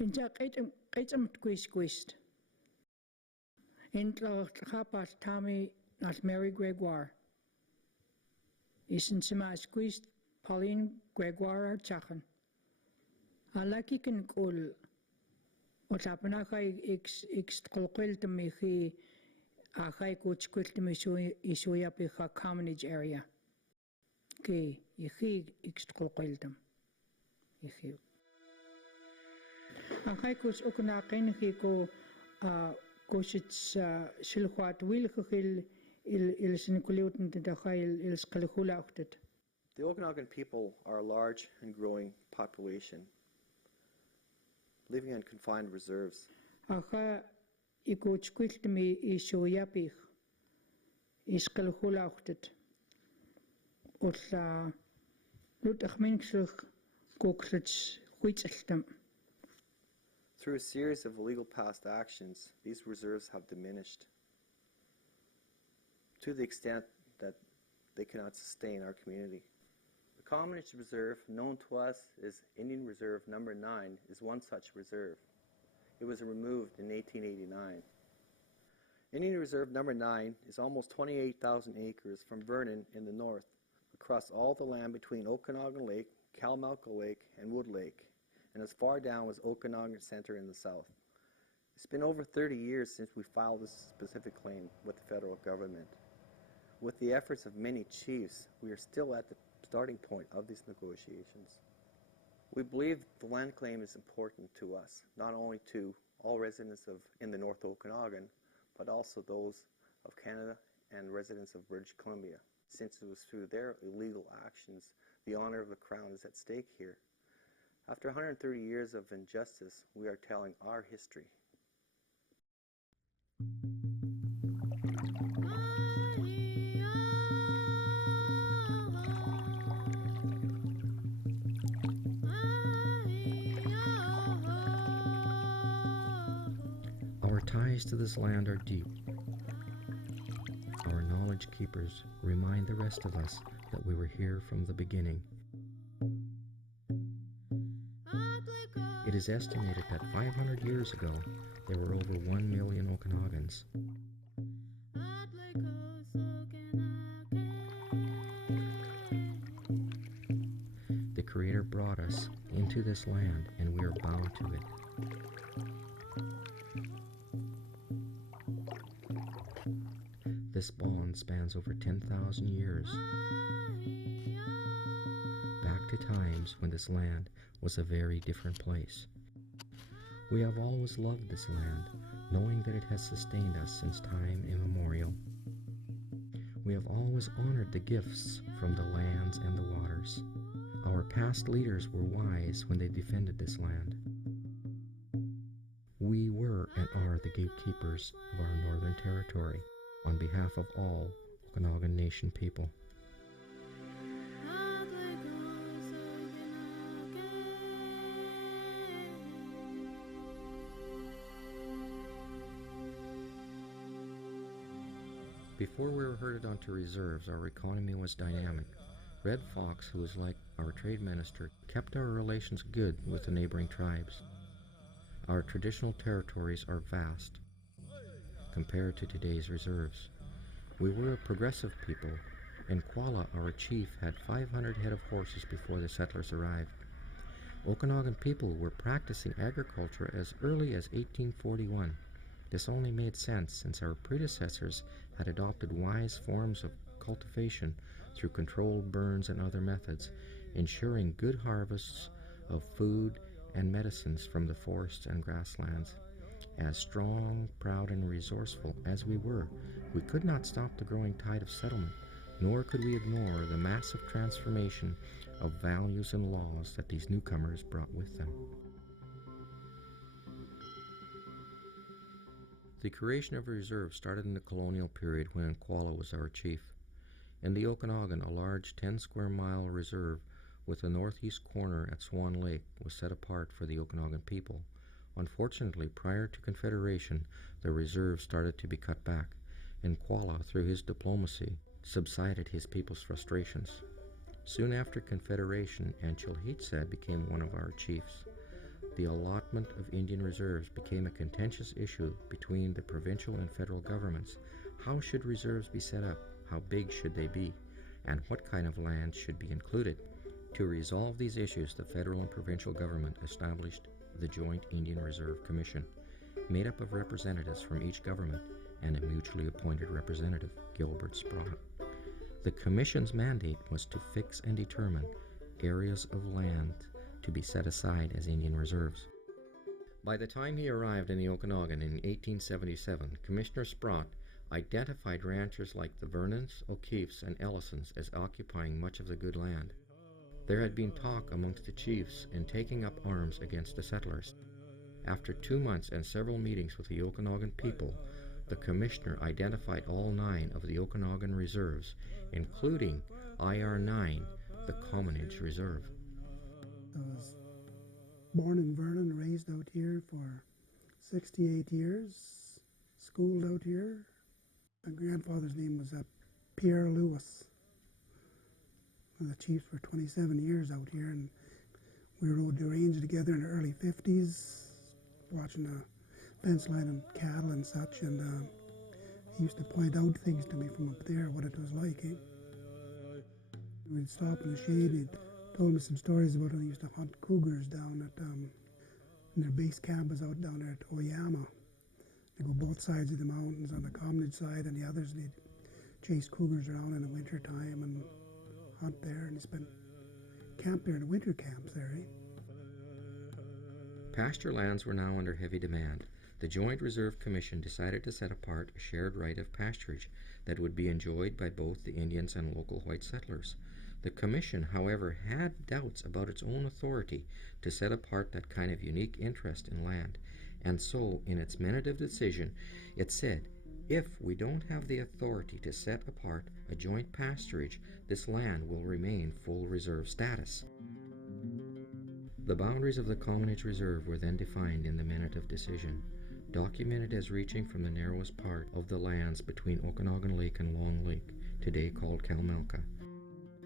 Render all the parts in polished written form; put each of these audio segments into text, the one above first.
Inja qaitam twist. Intla kapat Tommy not Mary Gregoire. Isin sima squeezed Pauline Gregoire Chacan. Alaki can call Otapanaka ex colquiltamihi a high coach quiltami isuyapiha Commonage area. Ki ihi ex colquiltam. Ihi. A high coach Okanagan Hiko coachits Silhuat Wilhil il Siniculuten the Hail il Scalicula. The Okanagan people are a large and growing population, living in confined reserves. Aha ikoch quiltmi isuyapich iskalhulauchtet ulla lutachminkslich koklets huitseltam. Through a series of illegal past actions, these reserves have diminished to the extent that they cannot sustain our community. The Commonage Reserve, known to us as Indian Reserve Number 9, is one such reserve. It was removed in 1889. Indian Reserve Number 9 is almost 28,000 acres from Vernon in the north, across all the land between Okanagan Lake, Kalmalka Lake, and Wood Lake, and as far down as Okanagan Center in the south. It's been over 30 years since we filed this specific claim with the federal government. With the efforts of many chiefs, we are still at the starting point of these negotiations. We believe the land claim is important to us, not only to all residents in the North Okanagan, but also those of Canada and residents of British Columbia. Since it was through their illegal actions, the honor of the Crown is at stake here. After 130 years of injustice, we are telling our history. Our ties to this land are deep. Our knowledge keepers remind the rest of us that we were here from the beginning. It is estimated that 500 years ago, there were over 1 million Okanagans. The Creator brought us into this land, and we are bound to it. This bond spans over 10,000 years, back to times when this land was a very different place. We have always loved this land, knowing that it has sustained us since time immemorial. We have always honored the gifts from the lands and the waters. Our past leaders were wise when they defended this land. We were and are the gatekeepers of our Northern Territory on behalf of all Okanagan Nation people. Before we were herded onto reserves, our economy was dynamic. Red Fox, who was like our trade minister, kept our relations good with the neighboring tribes. Our traditional territories are vast compared to today's reserves. We were a progressive people. In Kuala, our chief had 500 head of horses before the settlers arrived. Okanagan people were practicing agriculture as early as 1841. This only made sense since our predecessors had adopted wise forms of cultivation through controlled burns and other methods, ensuring good harvests of food and medicines from the forests and grasslands. As strong, proud, and resourceful as we were, we could not stop the growing tide of settlement, nor could we ignore the massive transformation of values and laws that these newcomers brought with them. The creation of a reserve started in the colonial period when Kuala was our chief. In the Okanagan, a large 10-square-mile reserve with the northeast corner at Swan Lake was set apart for the Okanagan people. Unfortunately, prior to Confederation, the reserve started to be cut back, and Kuala, through his diplomacy, subsided his people's frustrations. Soon after Confederation, Anchil Heatsad became one of our chiefs. the allotment of Indian reserves became a contentious issue between the provincial and federal governments. How should reserves be set up? How big should they be? And what kind of land should be included? To resolve these issues, the federal and provincial government established the Joint Indian Reserve Commission, made up of representatives from each government and a mutually appointed representative, Gilbert Sprott. The Commission's mandate was to fix and determine areas of land to be set aside as Indian reserves. By the time he arrived in the Okanagan in 1877, Commissioner Sprott identified ranchers like the Vernons, O'Keefes, and Ellisons as occupying much of the good land. There had been talk amongst the chiefs in taking up arms against the settlers. After 2 months and several meetings with the Okanagan people, the Commissioner identified all 9 of the Okanagan reserves, including IR 9, the Commonage Reserve. I was born in Vernon, raised out here for 68 years, schooled out here. My grandfather's name was Pierre Lewis. The chiefs for 27 years out here, and we rode the range together in the early 50s, watching the fence line and cattle and such, and he used to point out things to me from up there, what it was like. We'd stop in the shade, and he told me some stories about when he used to hunt cougars down at, and their base camp was out down there at Oyama. They go both sides of the mountains, on the Commonage side and the others, they'd chase cougars around in the winter time and hunt there, and he spent camp there in the winter camps there. Pasture lands were now under heavy demand. The Joint Reserve Commission decided to set apart a shared right of pasturage that would be enjoyed by both the Indians and local white settlers. The Commission, however, had doubts about its own authority to set apart that kind of unique interest in land, and so, in its minute of decision, it said, "If we don't have the authority to set apart a joint pasturage, this land will remain full reserve status." The boundaries of the Commonage Reserve were then defined in the minute of decision, documented as reaching from the narrowest part of the lands between Okanagan Lake and Long Lake, today called Kalmalka,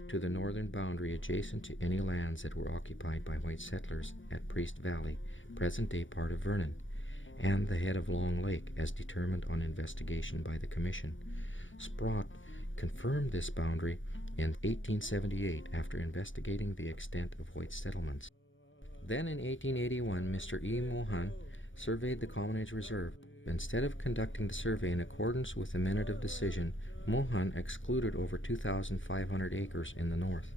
to the northern boundary adjacent to any lands that were occupied by white settlers at Priest Valley, present-day part of Vernon, and the head of Long Lake as determined on investigation by the Commission. Sprott confirmed this boundary in 1878 after investigating the extent of white settlements. Then in 1881, Mr. E. Mohan surveyed the Commonage Reserve. Instead of conducting the survey in accordance with the minute of decision, Mohan excluded over 2,500 acres in the north.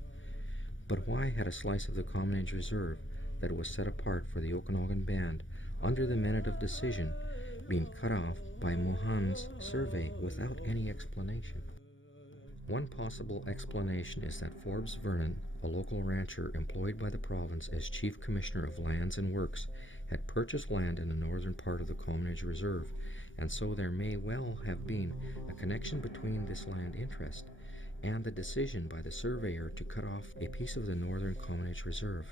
But why had a slice of the Commonage Reserve that was set apart for the Okanagan Band under the minute of decision been cut off by Mohan's survey without any explanation? One possible explanation is that Forbes Vernon, a local rancher employed by the province as Chief Commissioner of Lands and Works, had purchased land in the northern part of the Commonage Reserve, and so there may well have been a connection between this land interest and the decision by the surveyor to cut off a piece of the northern Commonage Reserve.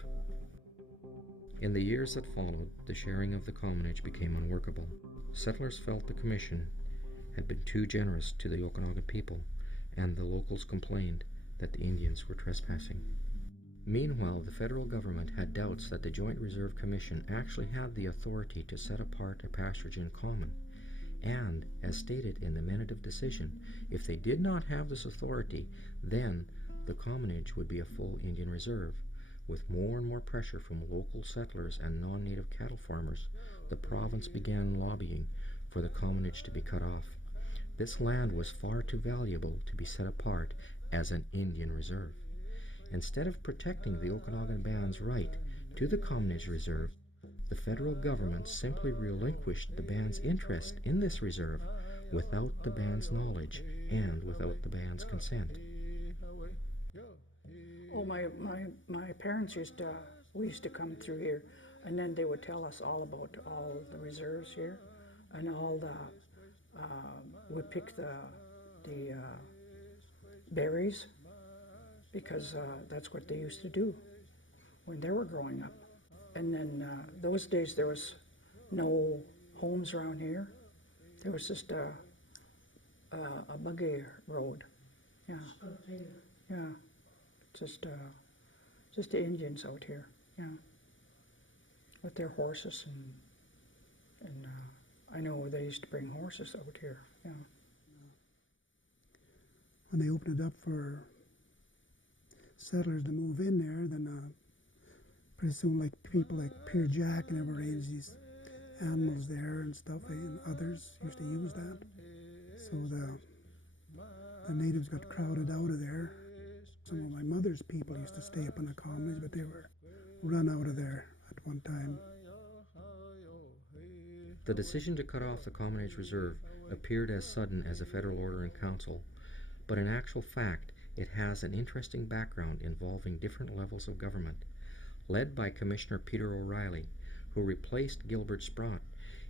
In the years that followed, the sharing of the Commonage became unworkable. Settlers felt the Commission had been too generous to the Okanagan people, and the locals complained that the Indians were trespassing. Meanwhile, the federal government had doubts that the Joint Reserve Commission actually had the authority to set apart a pasturage in common, and, as stated in the minute of decision, if they did not have this authority, then the Commonage would be a full Indian reserve. With more and more pressure from local settlers and non-native cattle farmers, the province began lobbying for the Commonage to be cut off. This land was far too valuable to be set apart as an Indian reserve. Instead of protecting the Okanagan Band's right to the Commonage Reserve, the federal government simply relinquished the band's interest in this reserve without the band's knowledge and without the band's consent. Oh, my parents we used to come through here, and then they would tell us all about all the reserves here, and all the, we pick the berries, because that's what they used to do when they were growing up. And then those days there was no homes around here. There was just a buggy road. Yeah. Yeah. Just the Indians out here. Yeah. with their horses, and I know they used to bring horses out here. Yeah. When they opened it up for settlers to move in there, then pretty soon, like people like Pierre Jack and ever raised these animals there and stuff, and others used to use that. So the natives got crowded out of there. Some of my mother's people used to stay up in the Commonage, but they were run out of there at one time. The decision to cut off the Commonage Reserve appeared as sudden as a federal order in council, but in actual fact, it has an interesting background involving different levels of government. Led by Commissioner Peter O'Reilly, who replaced Gilbert Sprott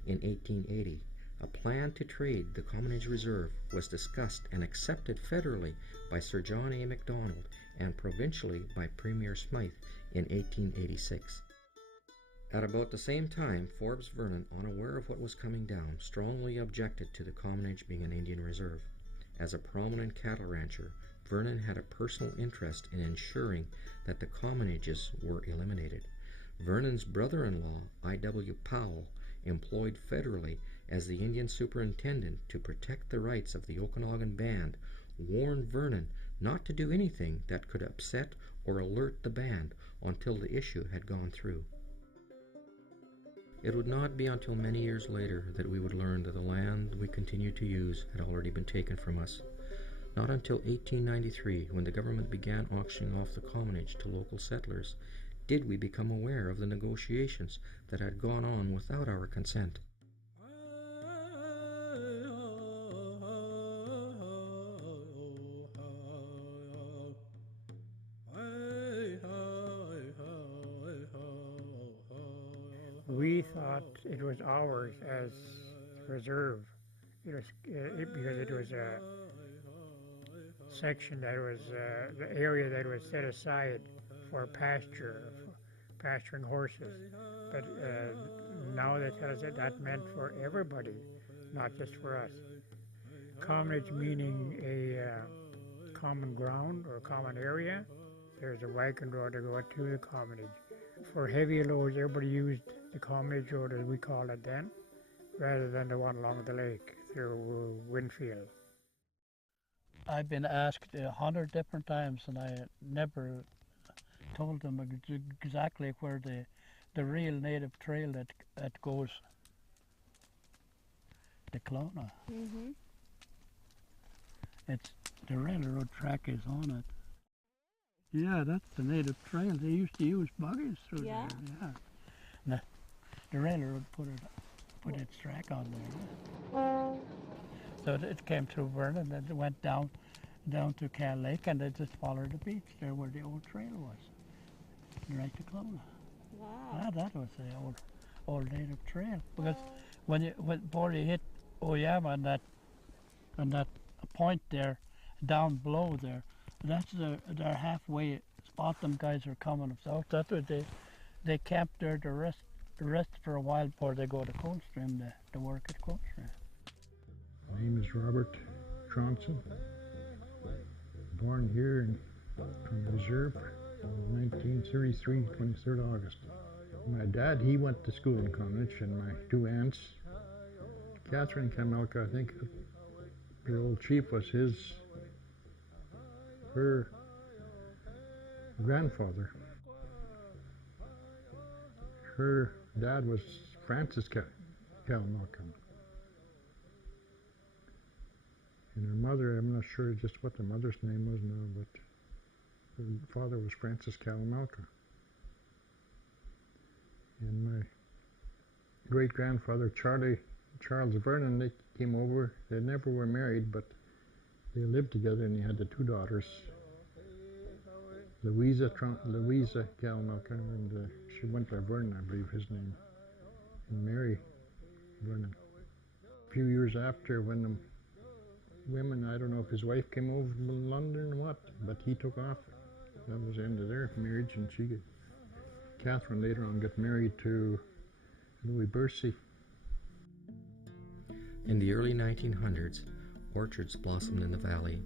in 1880, a plan to trade the Commonage Reserve was discussed and accepted federally by Sir John A. Macdonald and provincially by Premier Smythe in 1886. At about the same time, Forbes Vernon, unaware of what was coming down, strongly objected to the Commonage being an Indian reserve. As a prominent cattle rancher, Vernon had a personal interest in ensuring that the Commonages were eliminated. Vernon's brother-in-law, I.W. Powell, employed federally as the Indian superintendent to protect the rights of the Okanagan Band, warned Vernon not to do anything that could upset or alert the band until the issue had gone through. It would not be until many years later that we would learn that the land we continued to use had already been taken from us. Not until 1893, when the government began auctioning off the Commonage to local settlers, did we become aware of the negotiations that had gone on without our consent. We thought it was ours as reserve. It was because it was a section that was the area that was set aside for pasture, for pasturing horses. But now they tell us that meant for everybody, not just for us. Commonage meaning a common ground or common area. There's a wagon road to go to the Commonage. For heavy loads, everybody used the Commonage road, as we called it then, rather than the one along the lake through Winfield. I've been asked 100 different times, and I never told them exactly where the real native trail that goes to Kelowna. Mm-hmm. It's the railroad track is on it. Yeah, that's the native trail. They used to use buggies through Yeah. there. Yeah. The railroad put its track on there. So it came through Vernon and it went down to Cal Lake, and they just followed the beach there where the old trail was, and right to Kelowna. Wow. Ah, that was the old native trail. Because before you hit Oyama and that point there, down below there, that's their halfway spot. Them guys are coming south. That's what they camped there to rest for a while before they go to Coldstream to work at Coldstream. My name is Robert Tronson. Born here on the reserve in 1933, 23rd August. My dad, he went to school in Commonage, and my two aunts, Catherine Kamelka, I think the old chief was her grandfather. Her dad was Francis Kamelka. And her mother, I'm not sure just what the mother's name was now, but her father was Francis Kalamalka. And my great-grandfather, Charles Vernon, they came over. They never were married, but they lived together, and he had the two daughters, Louisa Kalamalka, and she went by Vernon, I believe his name, and Mary Vernon. A few years after, when the women, I don't know if his wife came over from London or what, but he took off. That was the end of their marriage, and Catherine later on got married to Louis Bursey. In the early 1900s, orchards blossomed in the valley,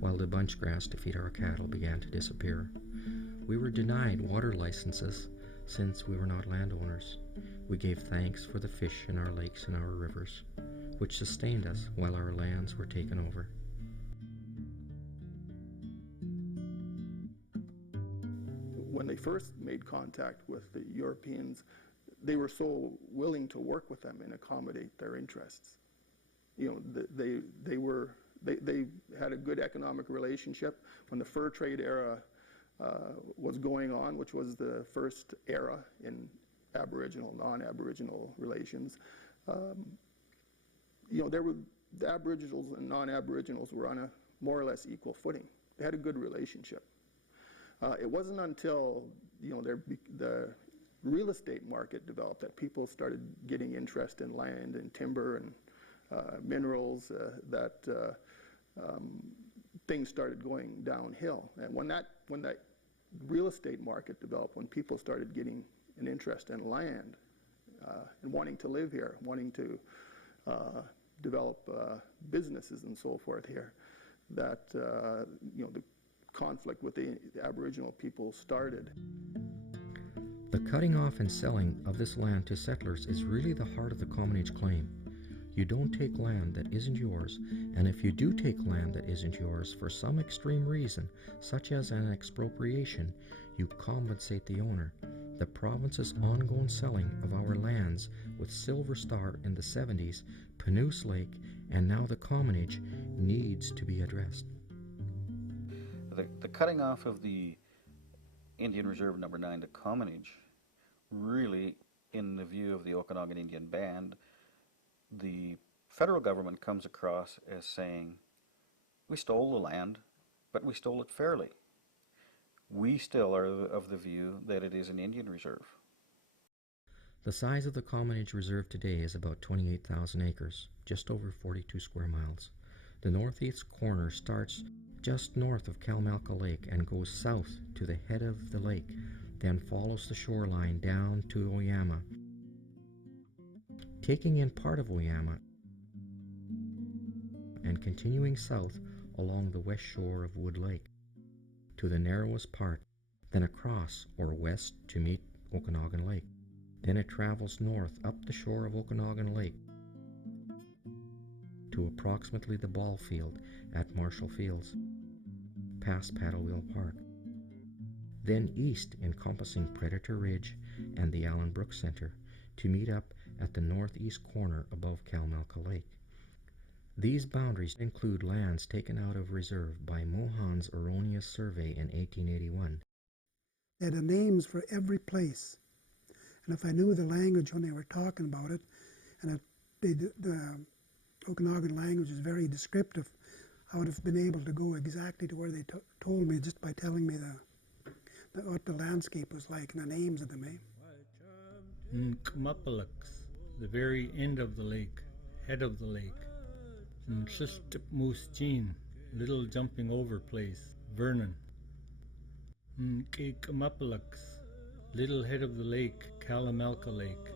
while the bunch grass to feed our cattle began to disappear. We were denied water licenses, Since we were not landowners, we gave thanks for the fish in our lakes and our rivers, which sustained us while our lands were taken over. When they first made contact with the Europeans, they were so willing to work with them and accommodate their interests. You know, they had a good economic relationship. When the fur trade era was going on, which was the first era in Aboriginal, non-Aboriginal relations, you know, the Aboriginals and non-Aboriginals were on a more or less equal footing. They had a good relationship. It wasn't until, you know, the real estate market developed that people started getting interest in land and timber and minerals that things started going downhill. And when that real estate market developed, when people started getting an interest in land and wanting to live here, wanting to develop businesses and so forth here, that you know, the conflict with the Aboriginal people started. The cutting off and selling of this land to settlers is really the heart of the Commonage claim. You don't take land that isn't yours, and if you do take land that isn't yours for some extreme reason, such as an expropriation, you compensate the owner. The province's ongoing selling of our lands with Silver Star in the 70s, Panoose Lake, and now the Commonage needs to be addressed. The cutting off of the Indian Reserve Number 9 to Commonage, really, in the view of the Okanagan Indian Band, the federal government comes across as saying, we stole the land, but we stole it fairly. We still are of the view that it is an Indian reserve. The size of the Commonage Reserve today is about 28,000 acres, just over 42 square miles. The northeast corner starts just north of Kalmalka Lake and goes south to the head of the lake, then follows the shoreline down to Oyama, taking in part of Oyama and continuing south along the west shore of Wood Lake to the narrowest part, then across or west to meet Okanagan Lake. Then it travels north up the shore of Okanagan Lake to approximately the ball field at Marshall Fields, past Paddlewheel Park. Then east encompassing Predator Ridge and the Allen Brook Center to meet up at the northeast corner above Kalmalka Lake. These boundaries include lands taken out of reserve by Mohan's erroneous survey in 1881. They had names for every place. And if I knew the language when they were talking about it, and the Okanagan language is very descriptive, I would have been able to go exactly to where they told me just by telling me what the landscape was like and the names of them. Kmapalaks, the very end of the lake, head of the lake. Moose little jumping over place, Vernon. Kmapalaks, little head of the lake, Kalamalka Lake.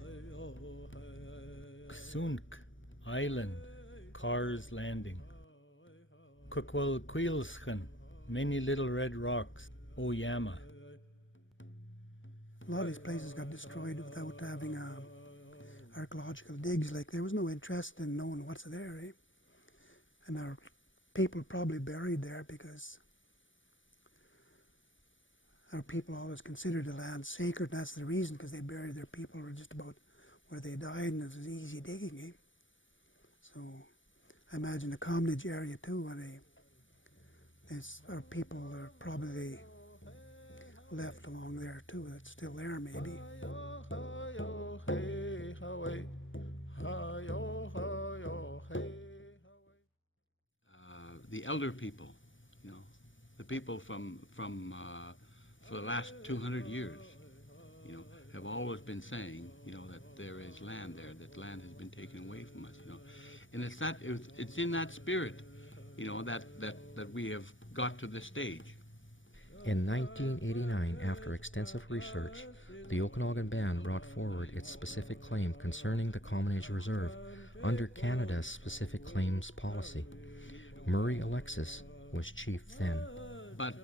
Ksunk, island, Cars Landing. Quilskan, many little red rocks, Oyama. A lot of these places got destroyed without having archaeological digs. Like, there was no interest in knowing what's there, eh? And our people probably buried there because our people always considered the land sacred, and that's the reason, because they buried their people just about where they died, and it was easy digging, eh? So I imagine the Commonage area too, where our people are probably left along there too. That's still there, maybe. The elder people, you know, the people from for the last 200 years, you know, have always been saying, you know, that there is land there, that land has been taken away from us, you know, and it's in that spirit, you know, that we have got to this stage. In 1989, after extensive research, the Okanagan Band brought forward its specific claim concerning the Commonage Reserve under Canada's specific claims policy. Murray Alexis was chief then. But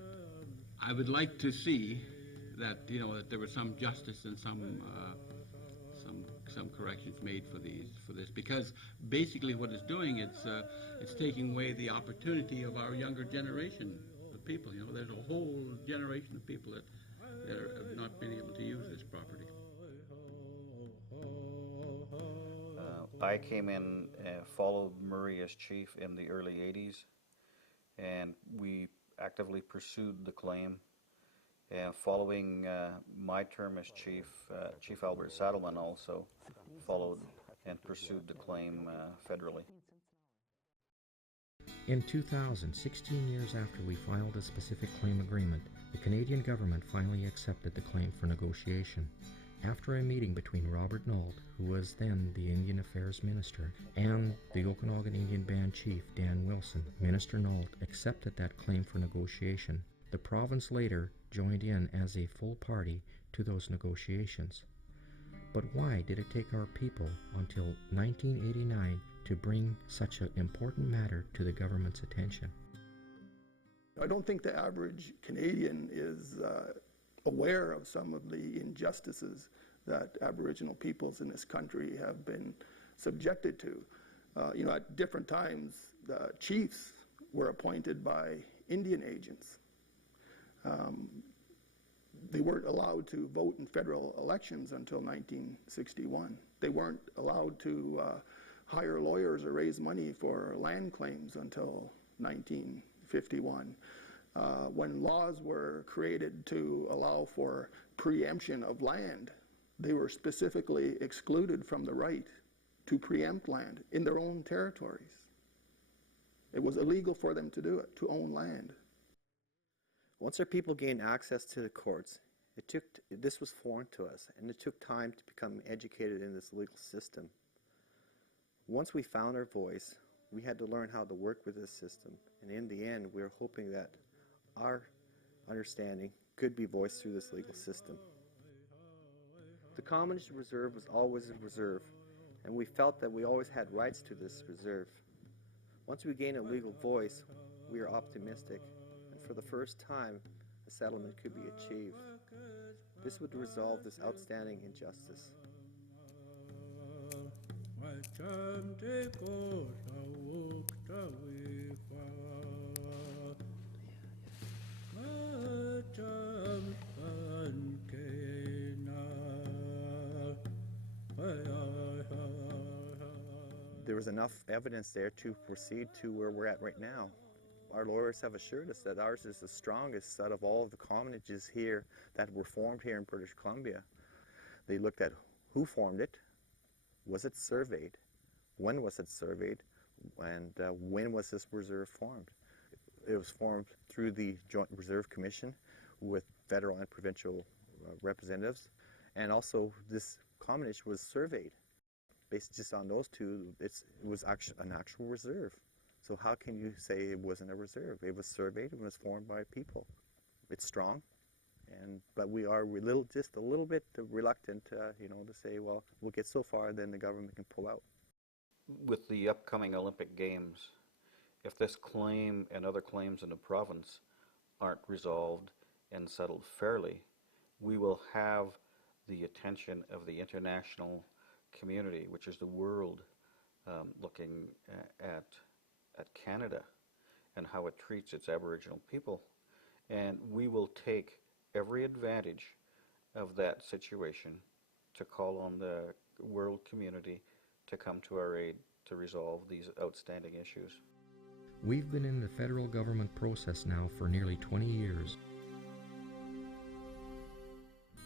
I would like to see that you know that there was some justice and some corrections made for this, because basically what it's doing, it's taking away the opportunity of our younger generation of people. You know, there's a whole generation of people that have not been able to use this property. I came in and followed Murray as chief in the early 80s, and we actively pursued the claim. And following my term as chief, Chief Albert Saddleman also followed and pursued the claim federally. In 2000, 16 years after we filed a specific claim agreement, the Canadian government finally accepted the claim for negotiation. After a meeting between Robert Nault, who was then the Indian Affairs Minister, and the Okanagan Indian Band chief, Dan Wilson, Minister Nault accepted that claim for negotiation. The province later joined in as a full party to those negotiations. But why did it take our people until 1989 to bring such an important matter to the government's attention? I don't think the average Canadian is aware of some of the injustices that Aboriginal peoples in this country have been subjected to. You know, at different times, the chiefs were appointed by Indian agents. They weren't allowed to vote in federal elections until 1961. They weren't allowed to hire lawyers or raise money for land claims until 1951. When laws were created to allow for preemption of land, they were specifically excluded from the right to preempt land in their own territories. It was illegal for them to do it, to own land. Once our people gained access to the courts, this was foreign to us, and it took time to become educated in this legal system. Once we found our voice, we had to learn how to work with this system, and in the end, we were hoping that our understanding could be voiced through this legal system. The Commonage Reserve was always a reserve, and we felt that we always had rights to this reserve. Once we gained a legal voice, we were optimistic. For the first time, a settlement could be achieved. This would resolve this outstanding injustice. There was enough evidence there to proceed to where we're at right now. Our lawyers have assured us that ours is the strongest out of all of the commonages here that were formed here in British Columbia. They looked at who formed it, was it surveyed, when was it surveyed, and when was this reserve formed. It was formed through the Joint Reserve Commission with federal and provincial representatives, and also this commonage was surveyed. Based just on those two, it was an actual reserve. So how can you say it wasn't a reserve? It was surveyed, it was formed by people. It's strong, but we are just a little bit reluctant, to say, well, we'll get so far, then the government can pull out. With the upcoming Olympic Games, if this claim and other claims in the province aren't resolved and settled fairly, we will have the attention of the international community, which is the world, looking at Canada and how it treats its Aboriginal people. And we will take every advantage of that situation to call on the world community to come to our aid to resolve these outstanding issues. We've been in the federal government process now for nearly 20 years.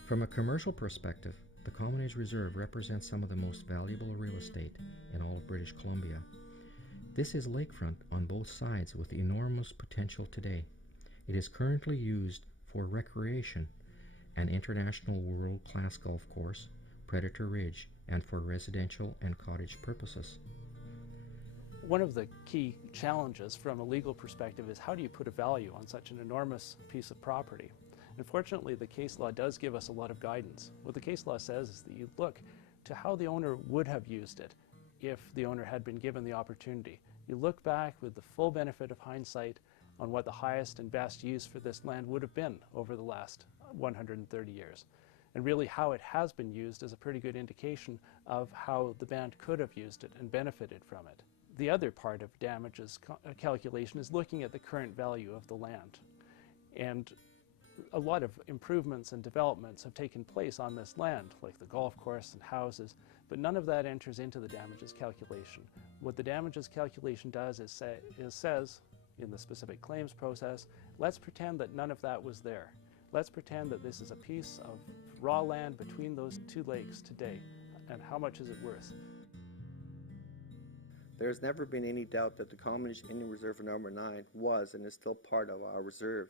From a commercial perspective, the Commonage Reserve represents some of the most valuable real estate in all of British Columbia. This is lakefront on both sides with enormous potential today. It is currently used for recreation, an international world-class golf course, Predator Ridge, and for residential and cottage purposes. One of the key challenges from a legal perspective is how do you put a value on such an enormous piece of property? Unfortunately, the case law does give us a lot of guidance. What the case law says is that you look to how the owner would have used it if the owner had been given the opportunity. You look back with the full benefit of hindsight on what the highest and best use for this land would have been over the last 130 years. And really how it has been used is a pretty good indication of how the band could have used it and benefited from it. The other part of damages calculation is looking at the current value of the land. And a lot of improvements and developments have taken place on this land, like the golf course and houses, but none of that enters into the damages calculation. What the damages calculation does is says, in the specific claims process, let's pretend that none of that was there. Let's pretend that this is a piece of raw land between those two lakes today, and how much is it worth? There has never been any doubt that the Commonage Indian Reserve number 9 was and is still part of our reserve.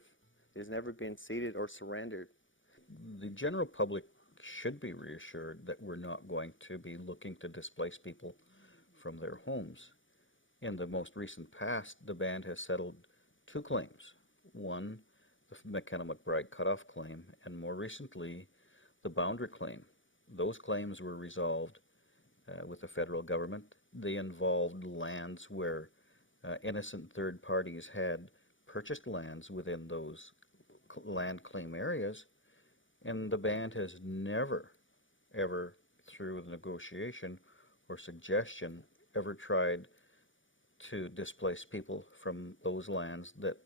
It has never been ceded or surrendered. The general public should be reassured that we're not going to be looking to displace people from their homes. In the most recent past, the band has settled 2 claims. One, the McKenna-McBride cutoff claim, and more recently, the boundary claim. Those claims were resolved with the federal government. They involved lands where innocent third parties had purchased lands within those land claim areas, and the band has never, ever, through the negotiation or suggestion, ever tried to displace people from those lands that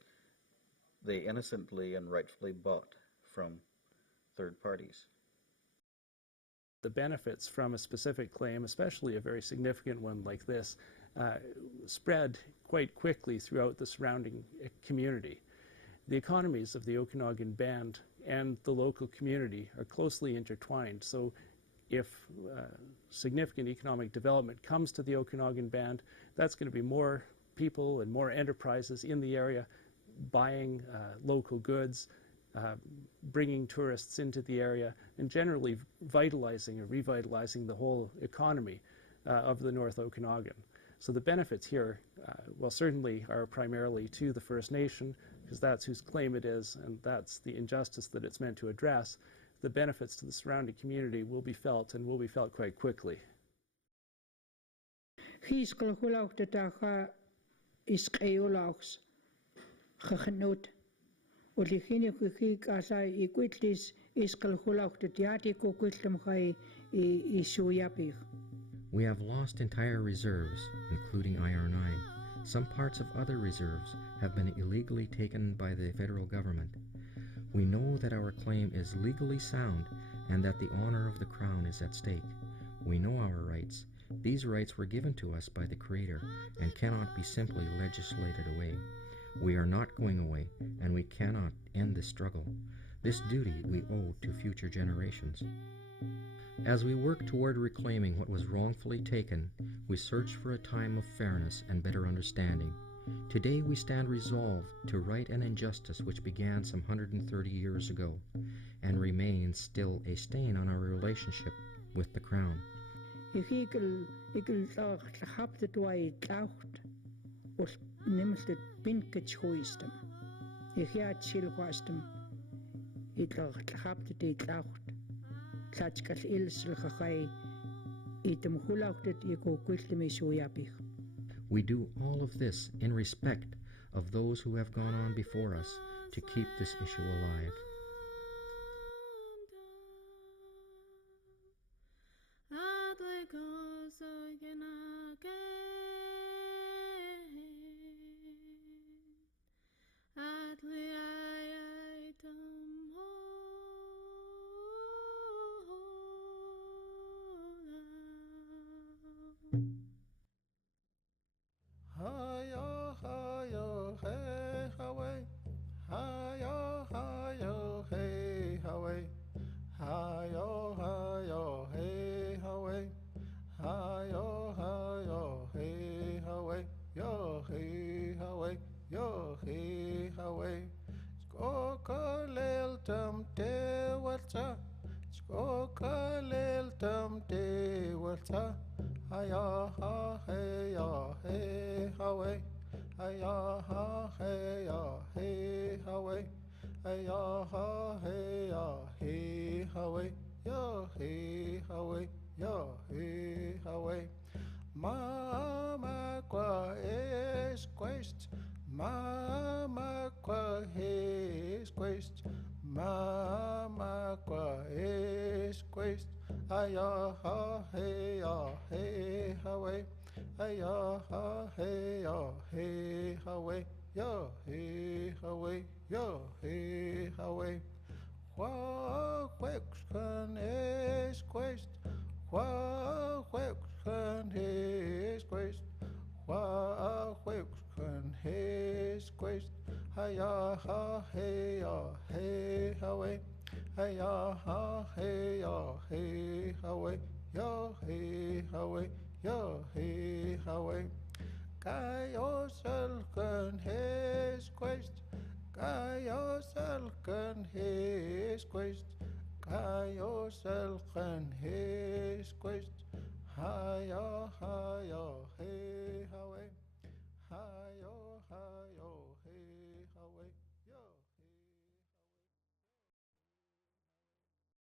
they innocently and rightfully bought from third parties. The benefits from a specific claim, especially a very significant one like this, spread quite quickly throughout the surrounding community. The economies of the Okanagan Band and the local community are closely intertwined, so if significant economic development comes to the Okanagan Band, that's going to be more people and more enterprises in the area buying local goods, bringing tourists into the area, and generally vitalizing or revitalizing the whole economy of the North Okanagan. So the benefits here, well, certainly are primarily to the First Nation, because that's whose claim it is, and that's the injustice that it's meant to address. The benefits to the surrounding community will be felt, and will be felt quite quickly. We have lost entire reserves, including IR9. Some parts of other reserves have been illegally taken by the federal government. We know that our claim is legally sound and that the honor of the Crown is at stake. We know our rights. These rights were given to us by the Creator and cannot be simply legislated away. We are not going away, and we cannot end this struggle. This duty we owe to future generations. As we work toward reclaiming what was wrongfully taken, we search for a time of fairness and better understanding. Today we stand resolved to right an injustice which began some 130 years ago and remains still a stain on our relationship with the Crown. We do all of this in respect of those who have gone on before us to keep this issue alive. Mama qua es quest, Mama qua es quest, Mama Hiya ha hey ya hey away. Hiya ha hey ya hey away. Ya hey away. Ya hey away. Qua quexcan es quest. Qua quexcan es quest. Qua quexcan es quest. Hiya ha hey ya hey away. Hiya ha hey ya hey away. Ya hey away. Ya hey away. Kayoselken his quest. Kayoselken his quest. Kayoselken his quest. Hiya, hiya, hey, away.